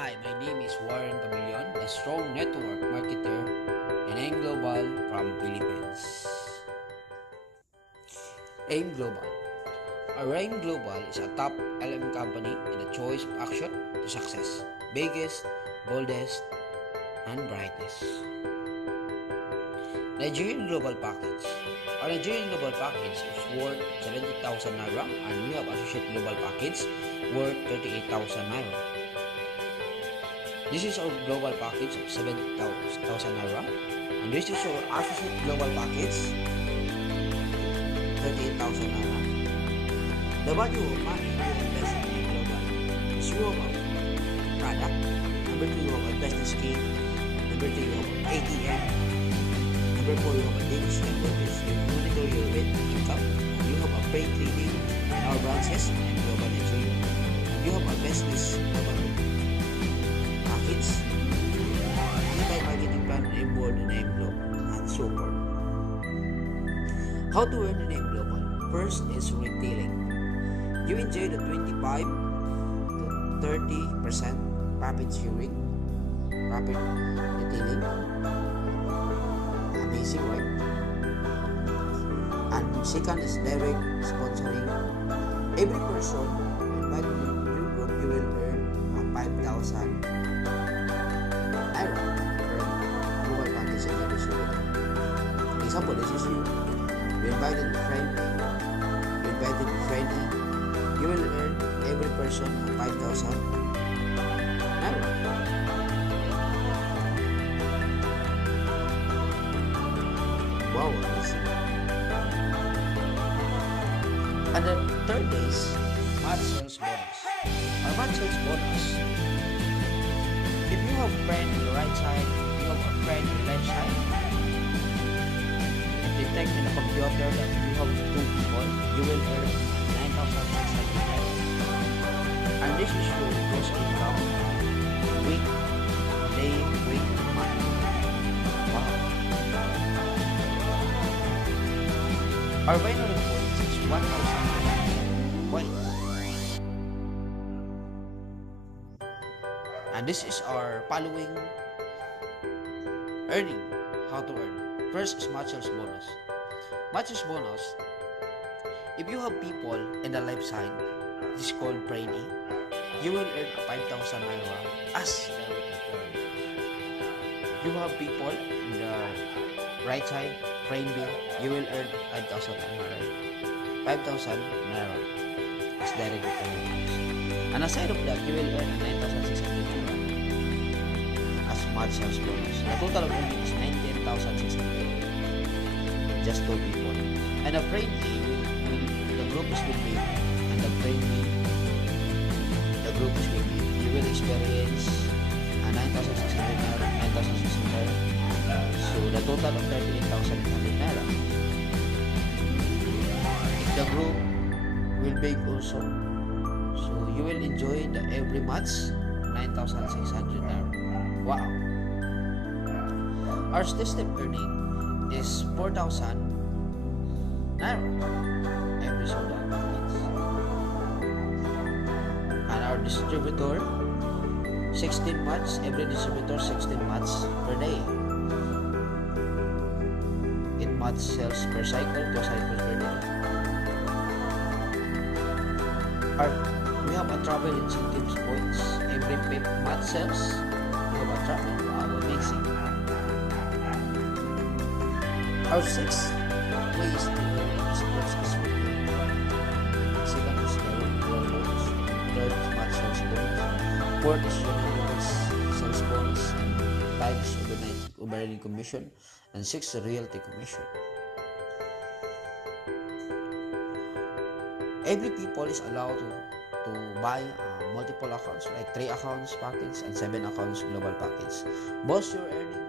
Hi, my name is Warren Pavilion, a strong network marketer in AIM Global from Philippines. AIM Global. Our AIM Global is a top LM company in the choice of action to success. Biggest, boldest, and brightest. Nigerian Global Package. Our Nigerian Global Package is worth 70,000 Naira and we have Associate Global Package worth 38,000 Naira. This is our global package of 70,000 Naira and this is our Associate Global Package 38,000 Naira. The value of money you invest in global is you have a product, number 2 you have a business scheme, number 3 you have an ATM, number 4 you have a daily scheme which is you monitor your rate income, you have a paid trading in our branches and global entry, you have a business global package, multi-marketing plan, name board, name global, and so forth. How to earn the name global? First is retailing. You enjoy the 25 to 30% profit sharing, profit retailing. Amazing, right? And second is direct sponsoring. Every person invited to your group, you will earn 5,000 Naira per global package and every sharing. For example, this is you. You invited a friend. You invited a friend. You will earn every person 5,000 Naira. Wow, amazing. And the third is match sales bonus. Our match sales bonus. If you have a friend on the right side, you have a friend on the left side, and detect in the computer that you have two people, you will earn 9,600 Naira. And this is your gross income week, day, week, month. Wow. Our binary points is 1,000 points. And this is our following earning. How to earn. First is match sales bonus. Match sales bonus. If you have people in the left side, this is called trainee, you will earn 5,000 Naira as direct earn. If you have people in the right side, trainee, you will earn 5,000 Naira. 5,000 Naira as direct earn. And aside of that, you will earn 9,600 Naira as match sales bonus. The total of earning is 19,600. Just 2 people. And a trainee the group is will be, and the trainee, the group is will be, you will experience 9,600 Naira, 9,600. So the total of 38,800 Naira. The group will bake also. So you will enjoy the every match 9,600 Naira. Wow. Our step earning is 4,000 Naira every soda package. And our distributor 16 months, every distributor 16 months per day. In months sales per cycle, 2 cycles per day. We have a travel incentives points. Every 5th month sales, we have a travel. Wow, amazing. Our 6th ways to earn is first is retail. Second is direct bonus. Third is match sales bonus. Fourth is renewable sales bonus. And 5 is overriding commission. And 6 is realty commission. Every people is allowed to buy multiple accounts like 3 accounts package and 7 accounts global package. Boost your earning